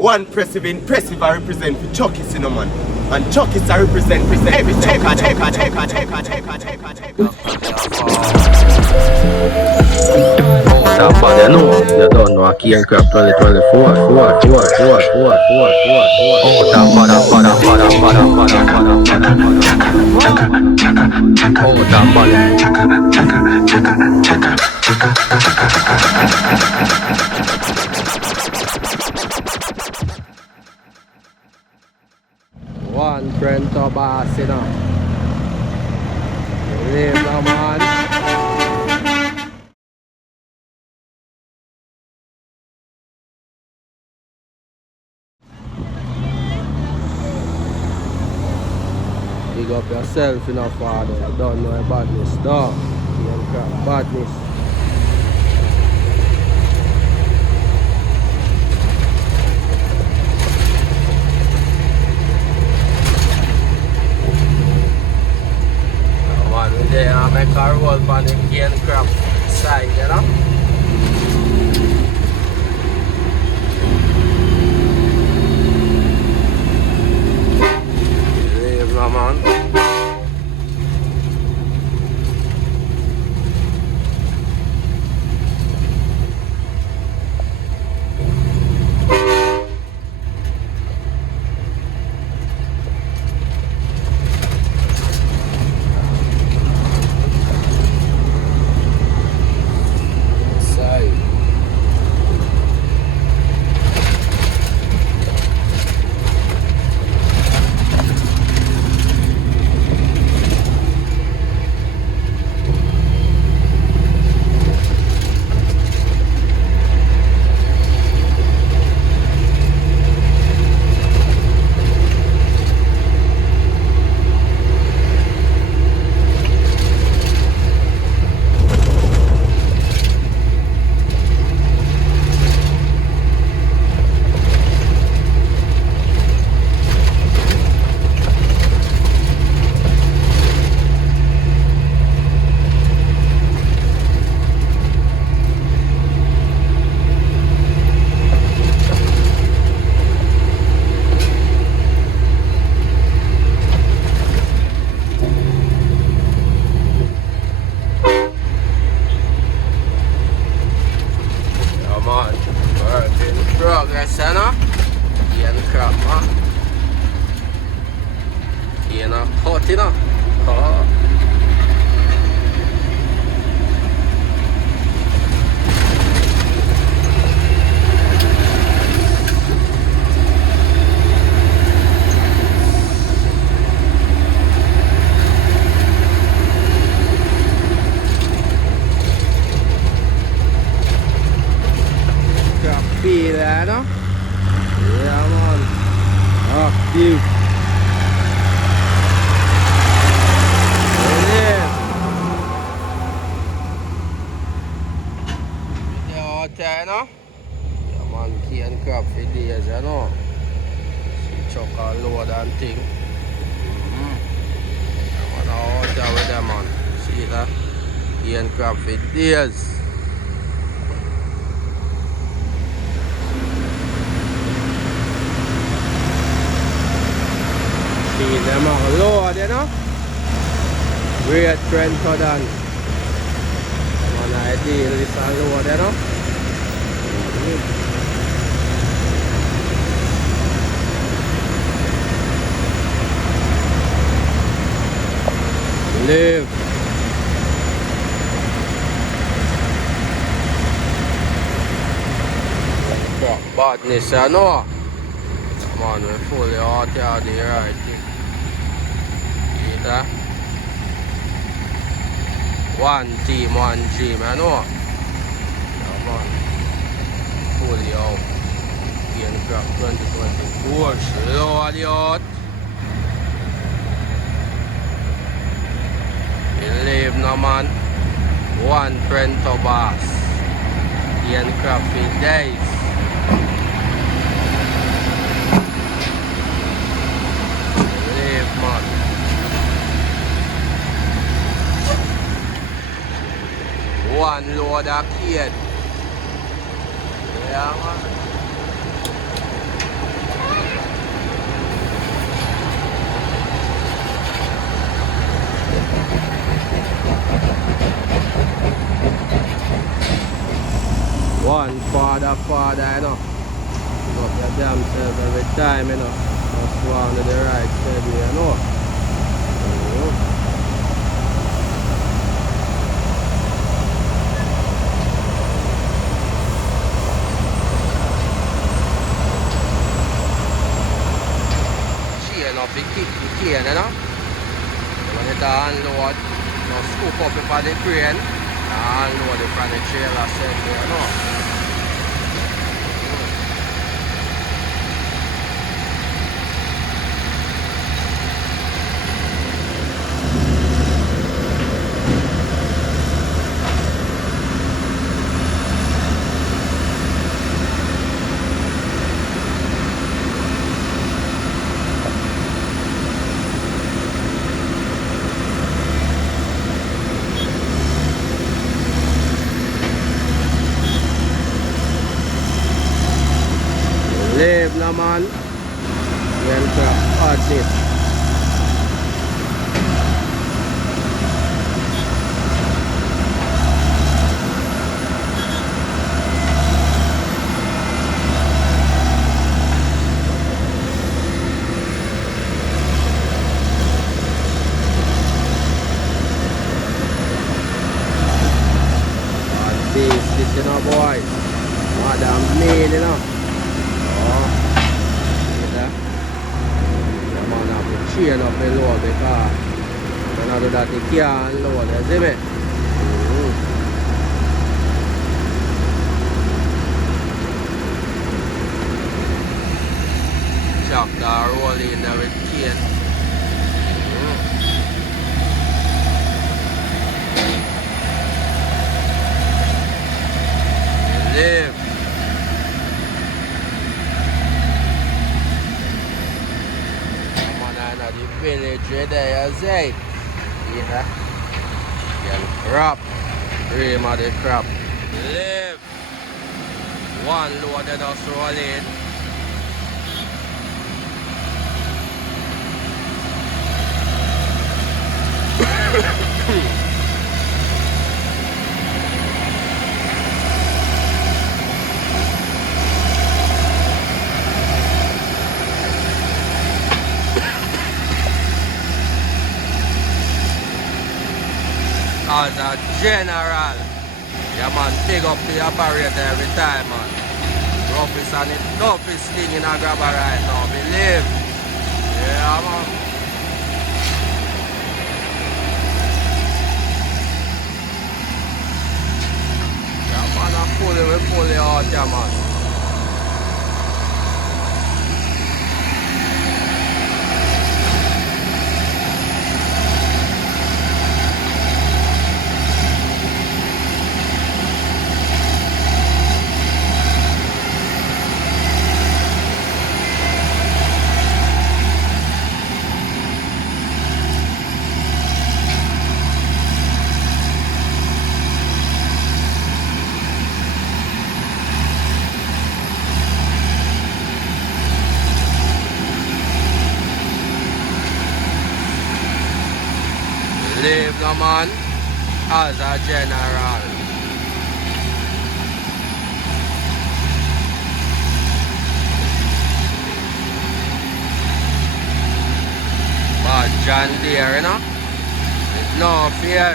One impressive I represent for Chucky Cinnamon. And Chucky I represent every checker. Somebody know, you don't know, Kane Crab 2024. Oh, somebody. One friend to boss, you know. Live the man. Big up yourself, you know, father. You don't know your badness, dog. Kane Crab badness. There, I make a roll on the Kane Crab side, you know. Leave no man. Progress, you know? Kane Crab, man. Kane hot, you know? Oh. Feel that, no? Yeah, man. Active. Video out there, no? Yeah, man. Kane Crab for days, you know? See chuck and load and thing. Yeah, man. Out there with them, man. See that? Kane Crab for days. See them are load, you know. Great friend to done. One idea this are load, you know. Live. Badness, you know. Come on, we're fully out here, the right thing. One team, one dream, I know. Come on. Fully out. Kane Crab 2024. Slow the out. Believe no man. One friend to boss. Kane Crab for days. Believe man. One load of kid. Yeah, man. father, you know. But your damn self every time, you know. Just go on to the right steady, you know. Chain up the cane, you know. When it unload, now scoop up it for the crane and unload it from the trailer set there, you know. Live na man. Well craft artist. This, you know, boys. Madam mean, you know. Chain up the load because when I do that you can't load, you see me? Tractor rolling there with chain. Live. The village right there, you see? Yeah. Can crop. Cream of the crop. Live. One load that just roll in. As a general, yeah man, pick up the operator every time, man. Roughest and the toughest thing in a grabber right now, believe. Yeah man. Yeah man, I pull it out, yeah man. Live the man as a general. But John Deere, you know, there's no fear.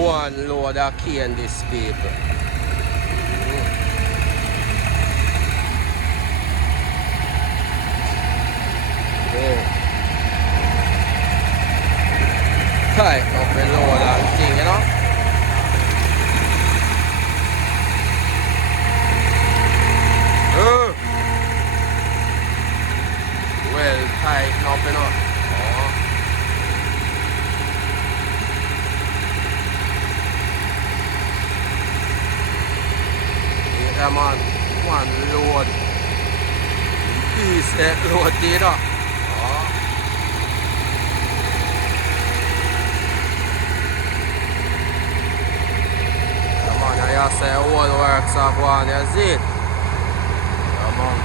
One load of cane this people. Tight up the load and thing, you know. Well tight up, you know. Yeah man, one load. Piece that load, you know. I say all works are going, you see it? Come on.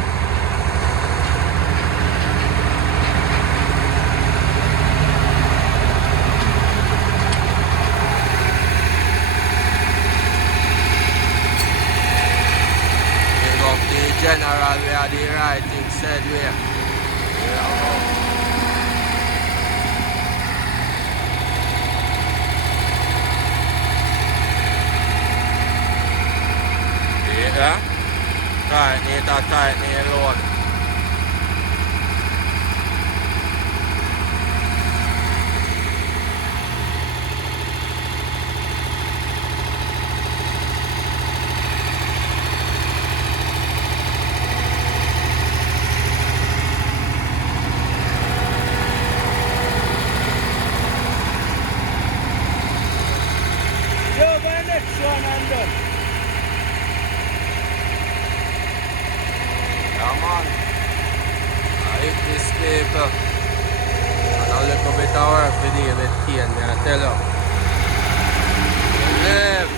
said way. Yeah. Yeah. Tighten it load. Come on. I hit this paper. And a little bit of work to do with cane, I tell you. Live.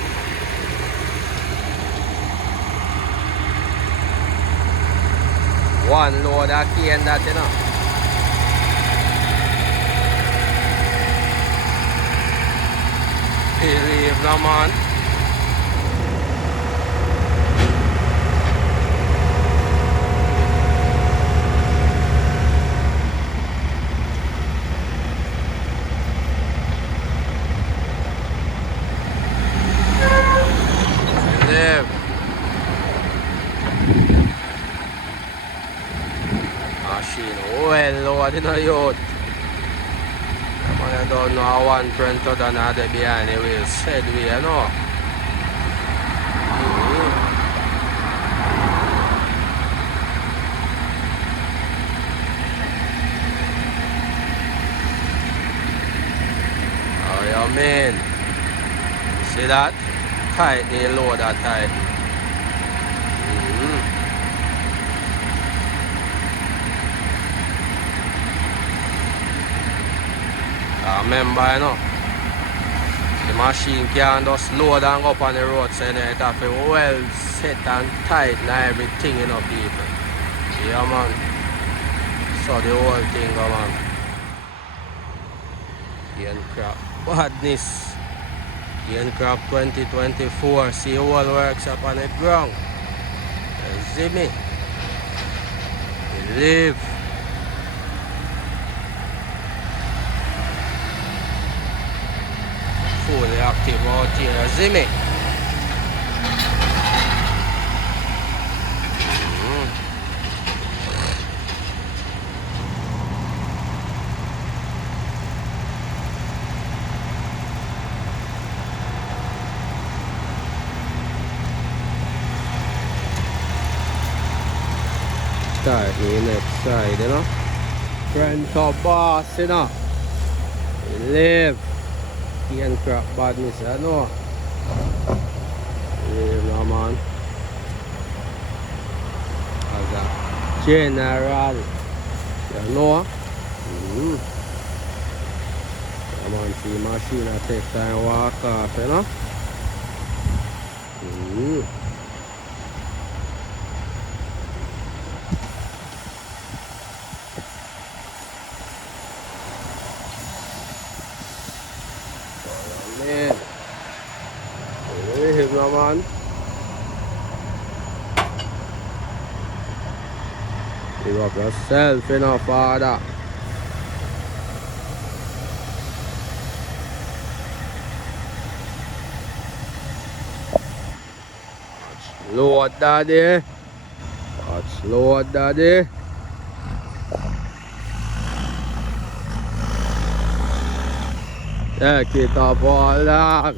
One load of cane that, you know. Believe no man. Live. Machine well loaded in a youth. I don't know how one front to another behind the wheel. Said we, you know. Oh, you mean? See that? Tight, they load that tight. Remember, you know, the machine can't just load and go up on the road, so it have to be well set and tight and everything, you know, people. Yeah, man. So the whole thing go on. Cane Crop badness. Cane Crop 2024. See whole works up on the ground. You see me? We live. Fully active out here, you see me? Start the next side, you know? Front of boss, you know? We live. Cane Crop badness, I know. Yeah, no man. As a general, you know. Come on, see machine that take time walk off, you know. Man, live, no man. Pick up yourself, you know, father. Watch load, daddy. Watch load, daddy. Take it up all dog.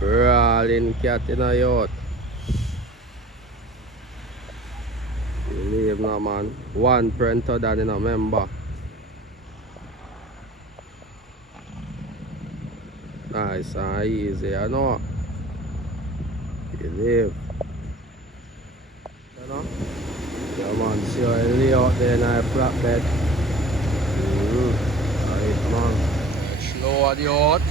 Brawling cat in a yacht. Believe no man. One printer than in a member. Nice and easy, you know. Believe. You know? Yeah man, see how you lay out there in a flatbed. Right, man. Slow the yacht.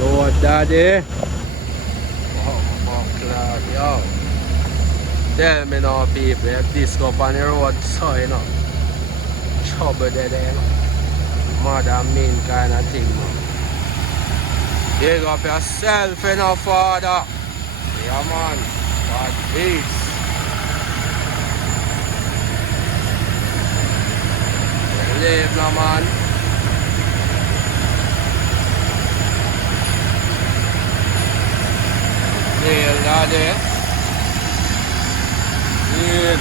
Load that. daddy. Oh, clad, yo. Tell me now, people, if this go on the road, so you know. Trouble there, you know. Mother mean kind of thing, man. Dig up yourself, you know, father. Yeah, man. God peace. Live now, man. Neil, daddy. Neil.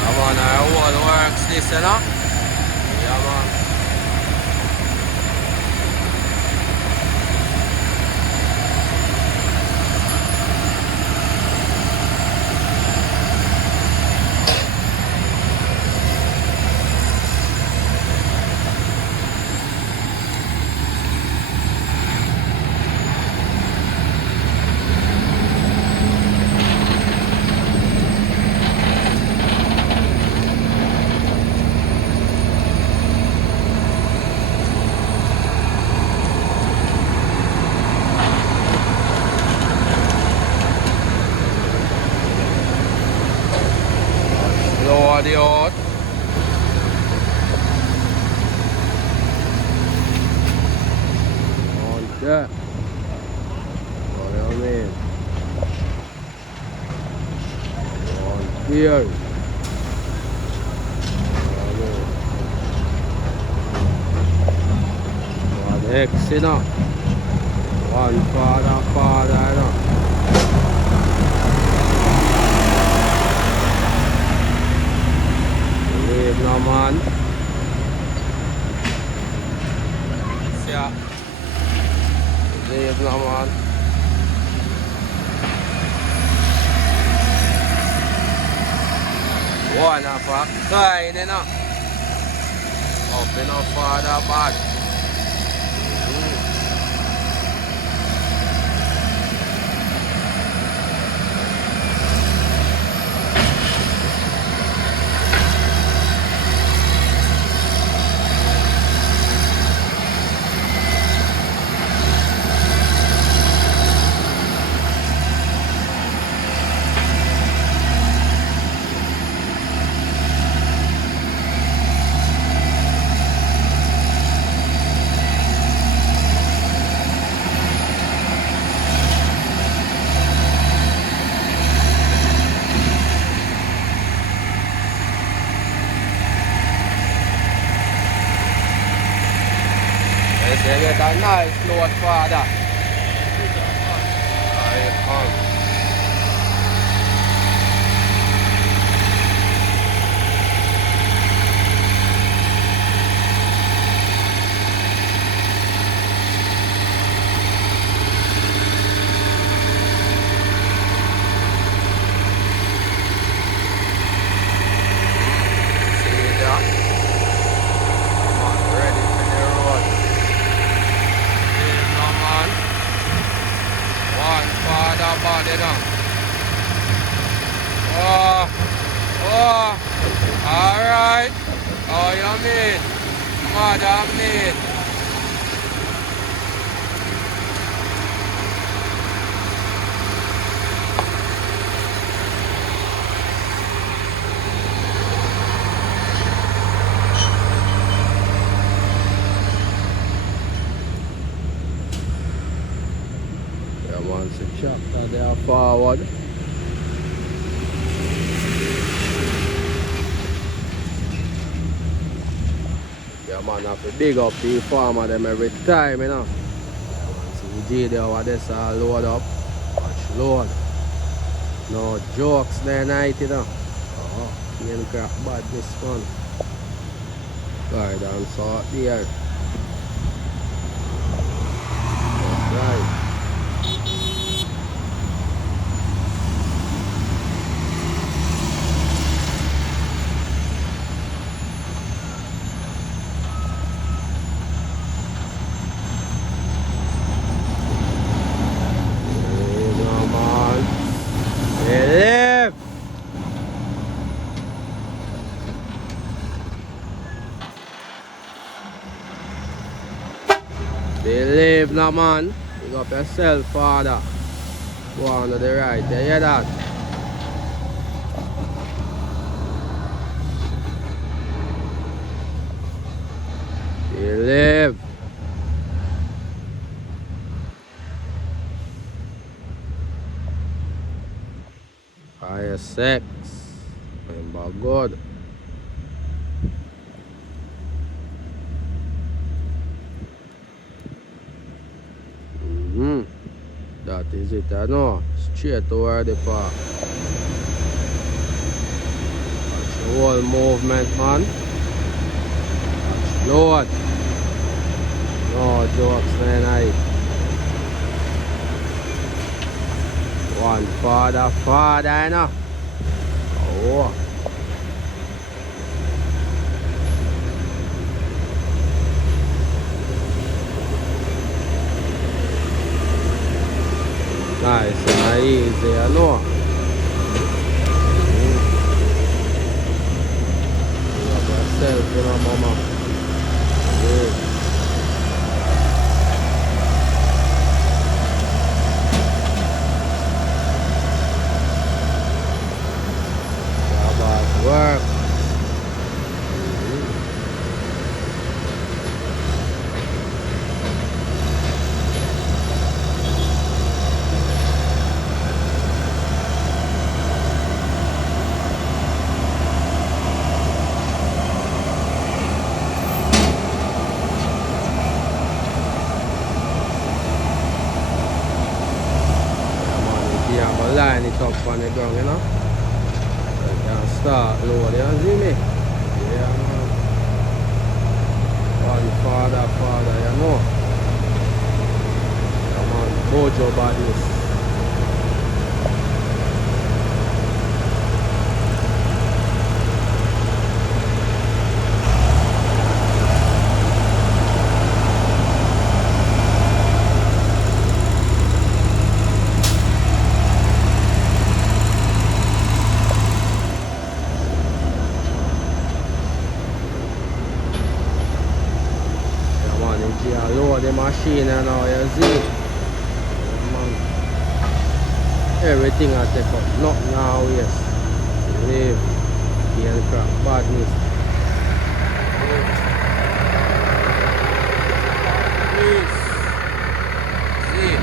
Come on, I all works this, you know? Yeah, man. Lower the out. On that. What do you mean? On here. What the heck's you know? One father, you know. Leave now, man. Yeah. Leave now, man. One of a kind, you know. Up in a father bad. They get a nice load, father. There you come. See that? Come on, ready for the road. One father body down. Oh, alright. Oh, you mean? Mother mean. Yeah, once the chapter they are forward. Yeah, man, have to dig up the farmer them every time, you know. See G there over this all load up. Watch load. No jokes there night, you know. Oh, you crap bad this one. Right, and so there. Right. live now, man. Pick up yourself, father. Go on to the right. You hear that? You live. Fire 6. Remember good. That is it, I know. Straight toward the park. Watch the whole movement, man. Watch load. No jokes tonight. One father, you know. Oh. Nice and easy, I know. You have yourself, you know, mama. Yeah. Work. Line it up on the ground, you know. So you can start loading, you see me? Yeah, man. One father, you know. Yeah, man. Mojo bodies. Load the machine and now you see. Man. Everything I take up, nothing now, yes. Leave. Heel crap, badness. Please. See.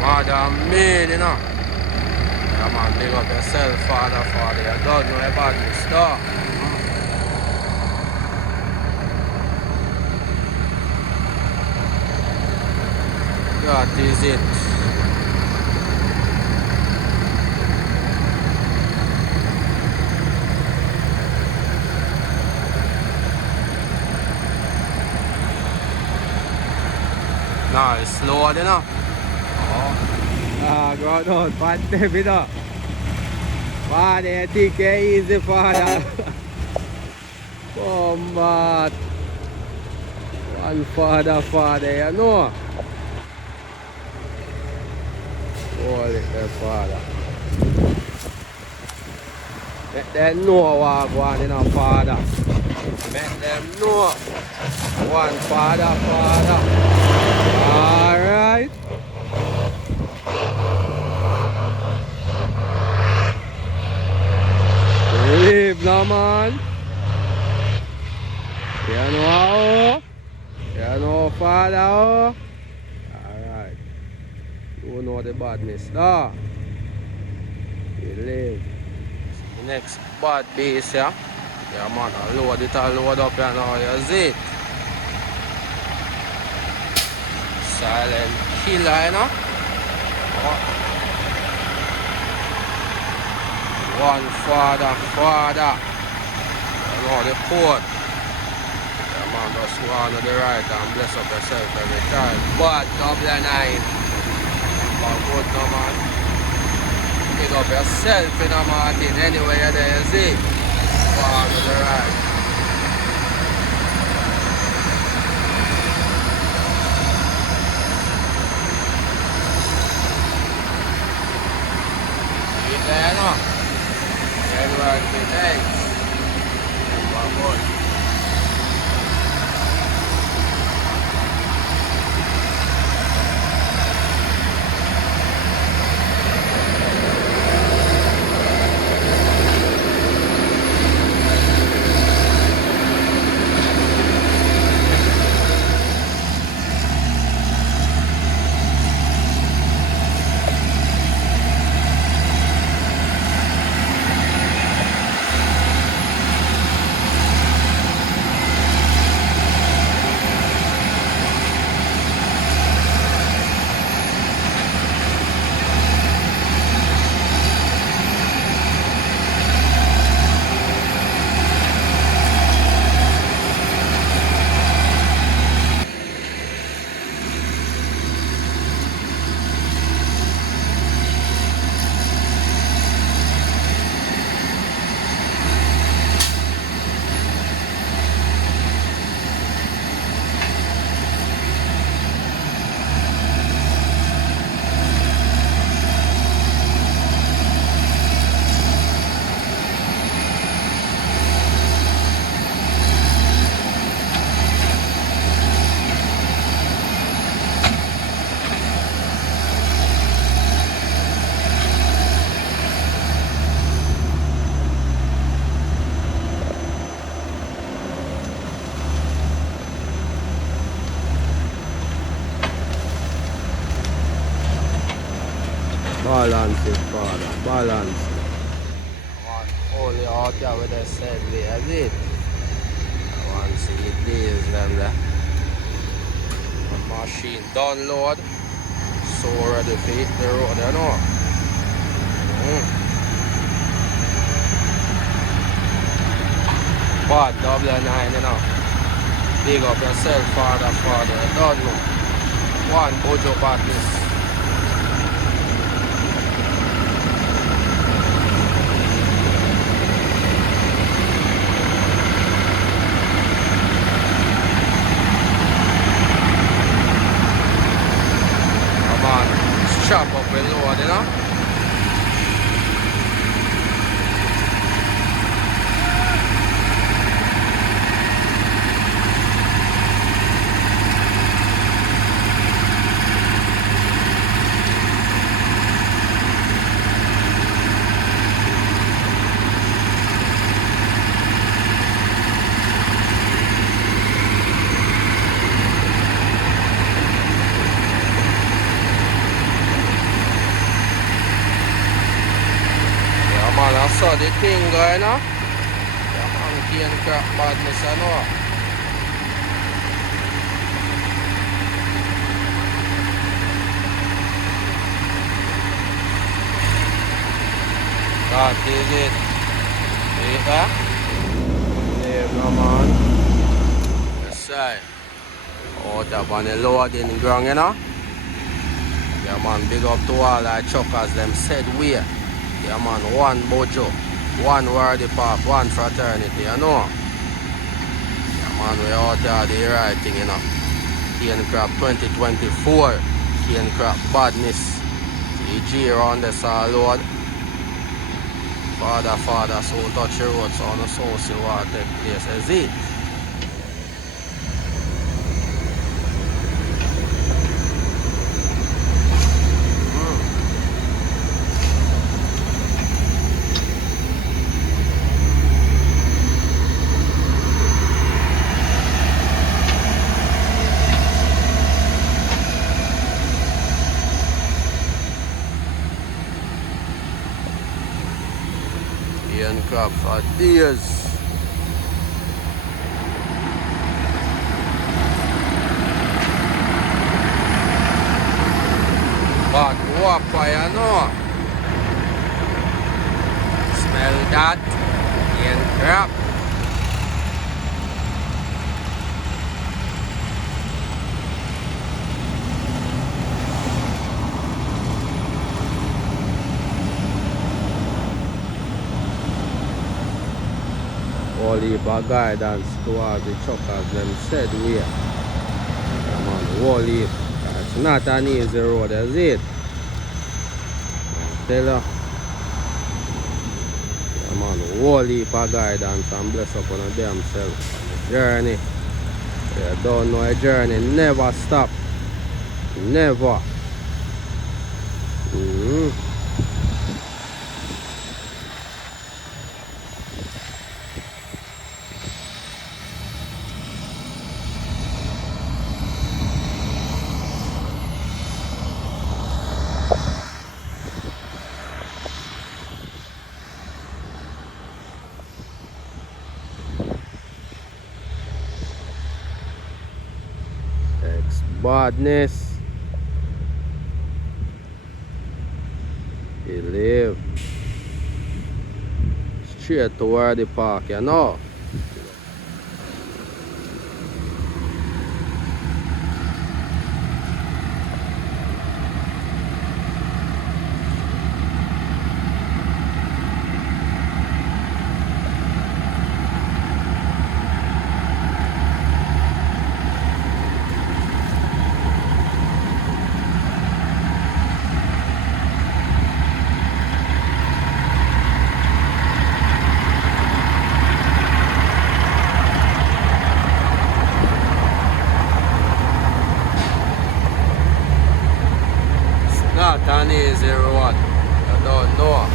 Father made, you know. Yeah, man, big up yourself, father. You don't know about this stuff. That is it. Nice load, you know. Go down, fat step it up. Father, you think you're easy, father. Come back. One father, you know. Holy the father. Let them know what I want in a father. Let them know. One father. Alright. Live now, man. You know how? You know father how? Alright. You know the badness there. You live. The next bad base here. Yeah man, I load it and load up here now, you see it. Silent killer, you know. Oh. One father. You know the port. Yeah man, just go on to the right and bless up yourself every time. Bad double 9. Good no man. Pick up yourself in a Martin anywhere you're there, you see. Far to the right. You there no? Everyone be thanks. One more. Balance it, Father. Balance it. One holy out here with the said there's it. I want to see the days them there. The machine download. So ready for hit the road, you know. Bad double 9, you know. Big up yourself, Father, you don't know. One Bojo badness. Come on, chop up with load, you know. Man, I saw the thing going on. Yeah, man, cane crap badness, I know. That is it. See that? Leave no man. Yes, sir. Out up on the loading ground, you know. Yeah, man, big up to all our truckers, them said we. Yeah man, one Bojo, one Wardy Park, one fraternity, you know. Yeah man, we out there the right thing, you know. Cane Crop 2024, Cane Crop badness. EG around the saw load. Father, so touch the road, so on the soul see what take place. Is it? Cane Crop for days. But whopper, you know. Smell that? Cane Crop. All heap of guidance towards the truckers, them said we. Come on, all heap. It's not an easy road, is it? Tell you. Come on, all heap of guidance and bless up on damn self. On the journey. You don't know a journey never stop. Never. Badness. He live straight toward the park, you know. Not an easy road. I don't know.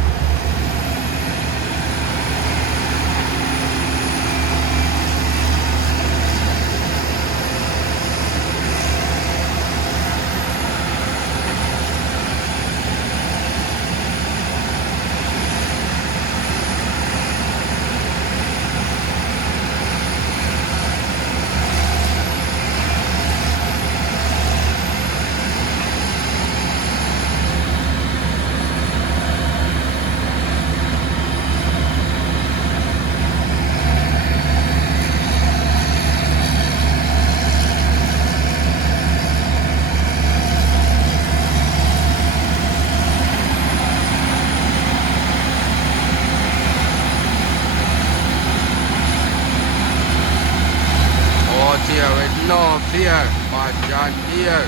and here.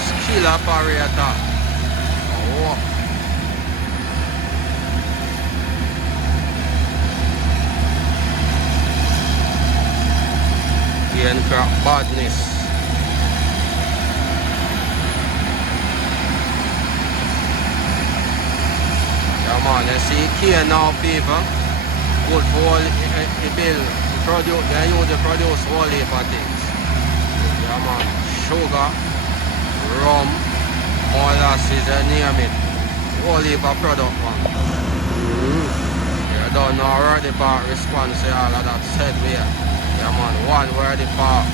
Skill operator. Oh. Cane crop badness. Yeah man, you see cane now people. Good for all the bill. They use to produce all heap of things. Yeah man, sugar, rum, molasses, you name it. All heap of product man. You don't know already part response to all of that said we. Yeah man, one word the part.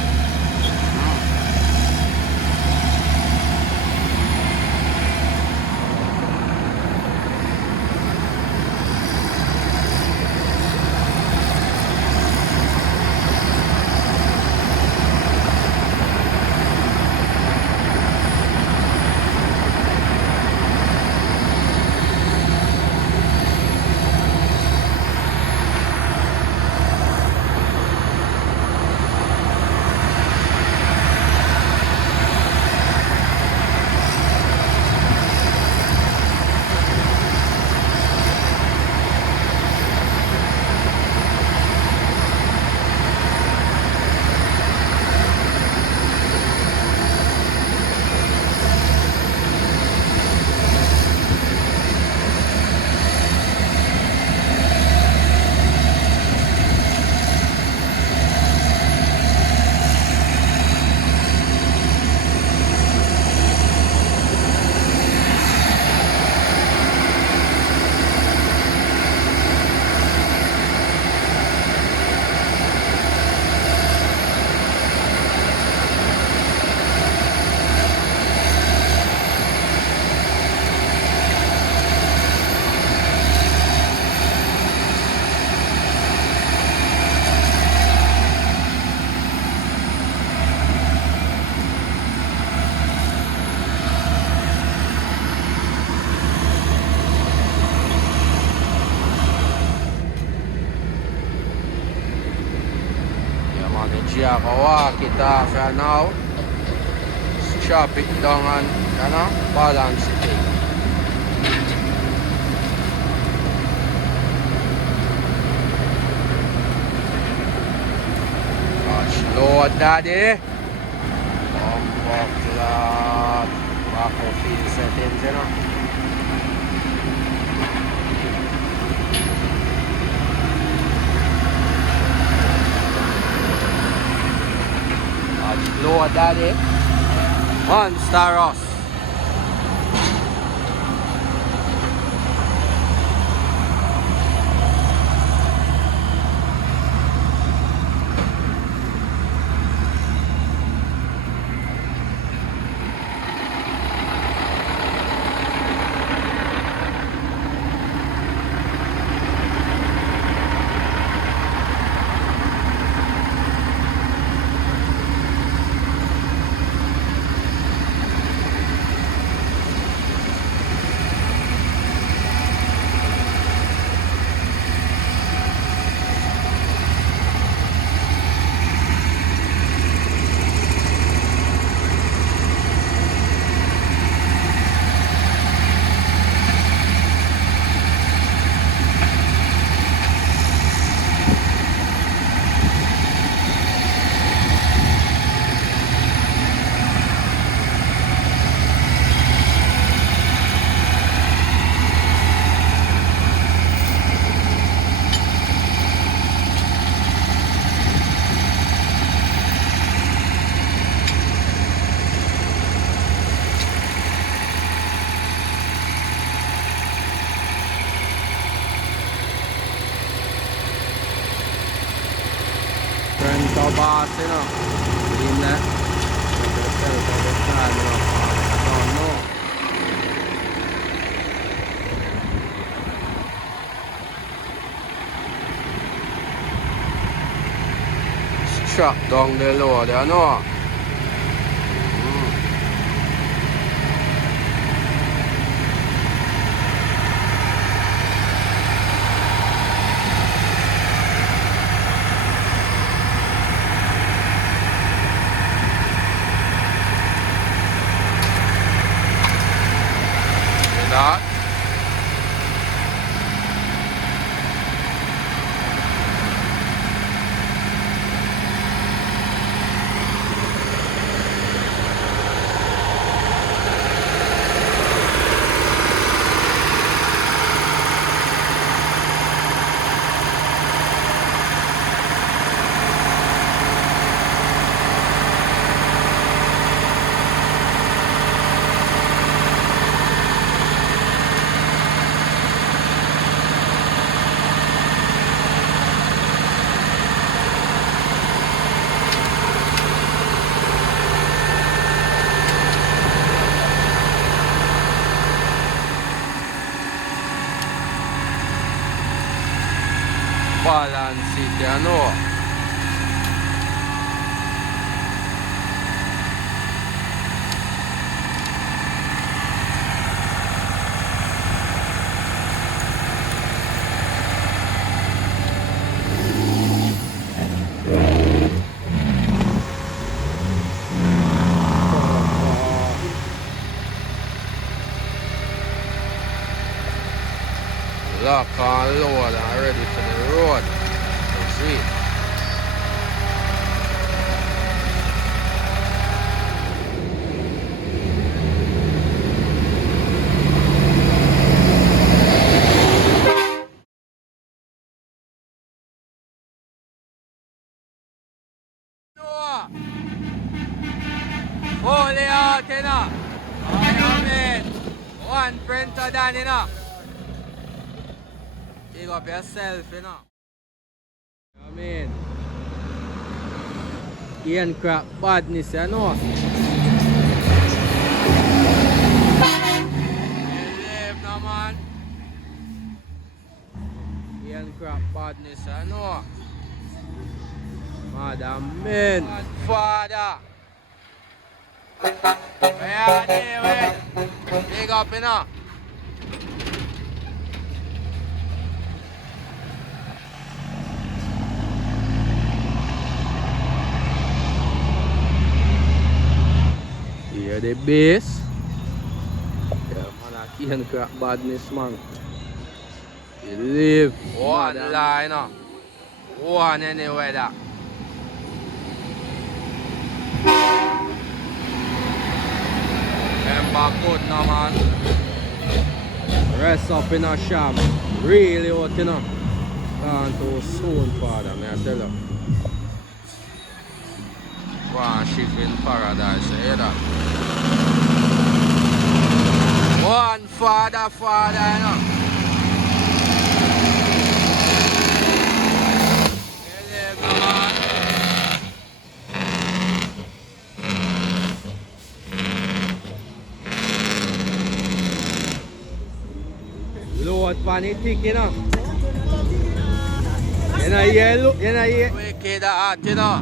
Jack, walk it off right now. Chop it down and balance it in. Gosh, Lord Daddy. Lord. Back of field settings, you know. Lord Daddy, Monster Ross. Boss, you know, in that. Strap down the load, you know. that. Balance it, you know. Lock and load and ready for the road. Let's see. Noah! Fully out, you know. I mean, one printer done, you know. Big up yourself, you know. I mean, Ian crap badness, you know. You live now, man. Ian crap badness, you know. Madam man. Father. Where are they with? Big up, you know. Here the base. Yeah, man, I can't crack badness, man. You live. One line, one any weather. Remember good now, man. Rest up in a sham. Really hot, you know. Gone too soon, father, may I tell you. One shift in paradise, you hear that? One father, you know. You live, man. Load funny thick, you know. You know, here. Wicked heart, you know.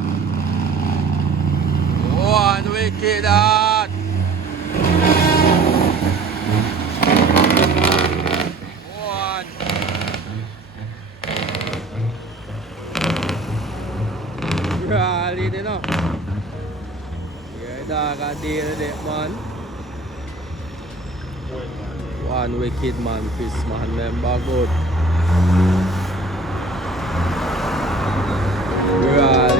One wicked heart. One. Rally, you know. Yeah, dog, I deal with it, man. One wicked man, Chris, man, remember good. Rally.